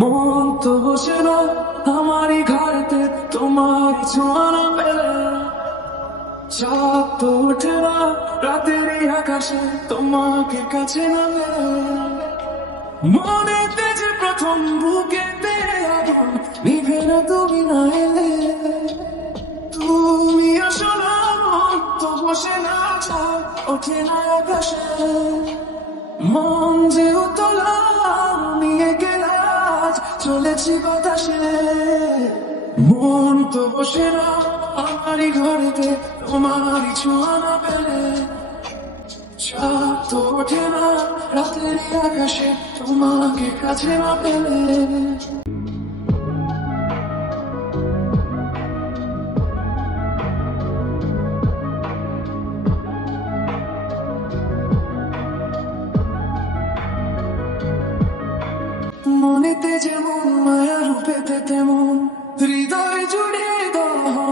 মন তো বসে না আমারই ঘরেতে তোমার ছোঁয়ানো পেলে, চাঁদ তো ওঠে না রাতেরই আকাশে তোমাকে কাছে না পেলে। মনেতে যে প্রথম বুকেতে আগুন নিভে না তুমি না এলে, তুমি আসো না মন তো বসে না চাঁদ ওঠে না আকাশে। মন যে উতলা নিয়ে গেলাজ চলেছি বাতাসে, মন তো বসে না আমারই ঘরেতে তোমারই ছোঁয়া না পেলে, চাঁদ তো ওঠে না রাতের আকাশে তোমাকে কাছে না পেলে। মনেতে যেমন মায়া রূপেতে তেমন হৃদয় জুড়ে দাও,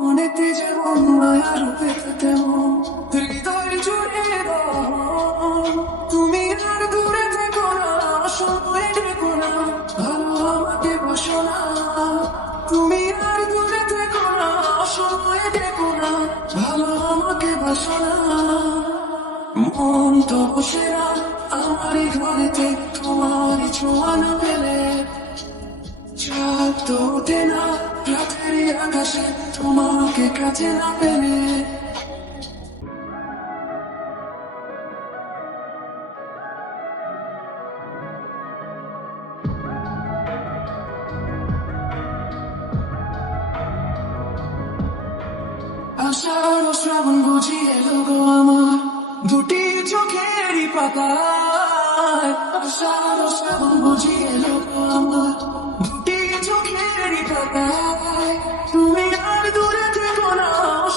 মনেতে যেমন মায়া রূপেতে তেমন হৃদয় জুড়ে দাও। তুমি আর দূরে থেকো না সময় দেখো না ভালো আমাকে বসো না, তুমি আর দূরে থেকো না সময় দেখো না ভালো আমাকে বসো না। মন তো বসে না আমারই ঘরেতে তোমারই ছোঁয়া না পেলে, চাঁদ তো ওঠে না রাতের আকাশে তোমাকে কাছে না পেলে। আষাঢ় শ্রাবণ বুঝি এলো গো আমার দুটি চোখেরই পাতায়, আষাঢ় শ্রাবণ বুঝি এলো গো আমার দুটি চোখেরই পাতায়। তুমি আর দূরে থেকো না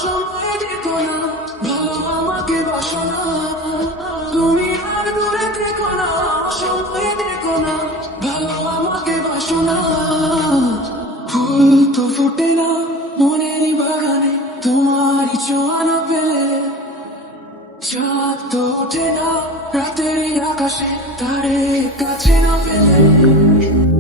সময় দেখো না ভালো আমাকে বাসো না, তুমি আর দূরে থেকো না সময় দেখো না ভালো আমাকে বাসো না। ফুল তো ফুটে না মনেরই বাগানে তোমারই ছোঁয়া না পেলে, চাঁদ তো ওঠে না রাতের আকাশে তারে কাছে না পেলে।